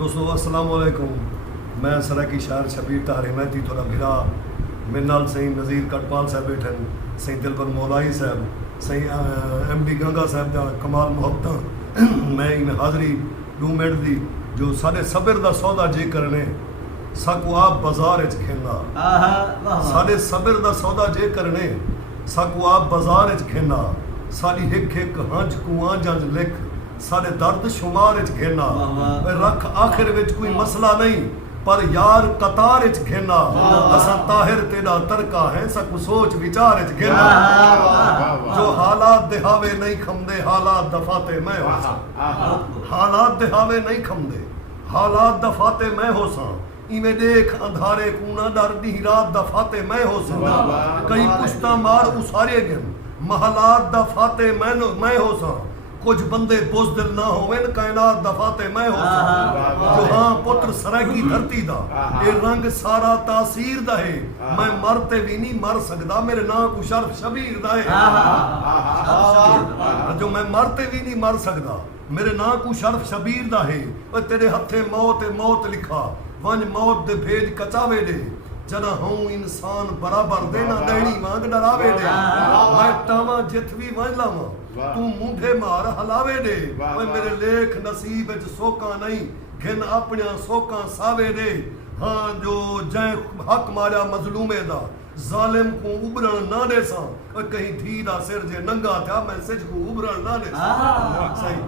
दोस्तों अस्सलाम वालेकुम। मैं सराकी शायर शबीर तारे महती थोड़ा भिरा मेरे नाल सही नज़ीर कटपाल साहब बैठे सही दिलबर मौलाई साहब सही MD गंगा साहब का कमाल मुहब्बत मैं इन हाज़री 2 मिनट दी जो साढ़े सबर का सौदा जे करने साकू आप बाजार च खेना साढ़े सबर का सौदा जे करने साकू आप बाजार च खेना साड़ी हिक हिक हंज कुआं जंज लिख साढ़े दर्द शुमार च घेना रख आखिर विच कोई मसला नहीं पर यार कतार च घेना असा ताहिर तेरा तरका है सकु सोच विचार च घेना जो हालात दिहावे नहीं खमदे हालात दफाते मैं हो सा हालात दिहावे नहीं खमदे हालात दफाते मैं हो सा इवें देख अंधारे कूना डर दी रात दफाते मैं हो सा कई पुश्ता मार उसारे गन महलात दफाते मैं हो सा कुछ बंदे बुज़दिल ना होवेन कायनात दफाते मैं हो जो हाँ पुत्र सराकी धरती दा ये रंग सारा तासीर दा है मैं मरते भी नहीं मर सकदा मेरे नाम को शर्फ शबीर दा है जो मैं मरते भी नहीं मर सकदा मेरे नाम को शर्फ शबीर दा है तेरे हथे मौत लिखा वंज मौत दे भेज कचावे दे जना हूँ इंसान बराबर देना दैनी मांग डरावे दे मैं टावा जित भी वंज लावा तू मुंढे मार हलावे दे मेरे लेख नसीब च सोका नहीं घिन अपने सोका सावे दे हाँ जो जै हक मारा मजलूमे दा जालिम को उबरण ना दे सा कहीं धी दा सिर जे नंगा था मैं सिज को उबरण ना दे सा सही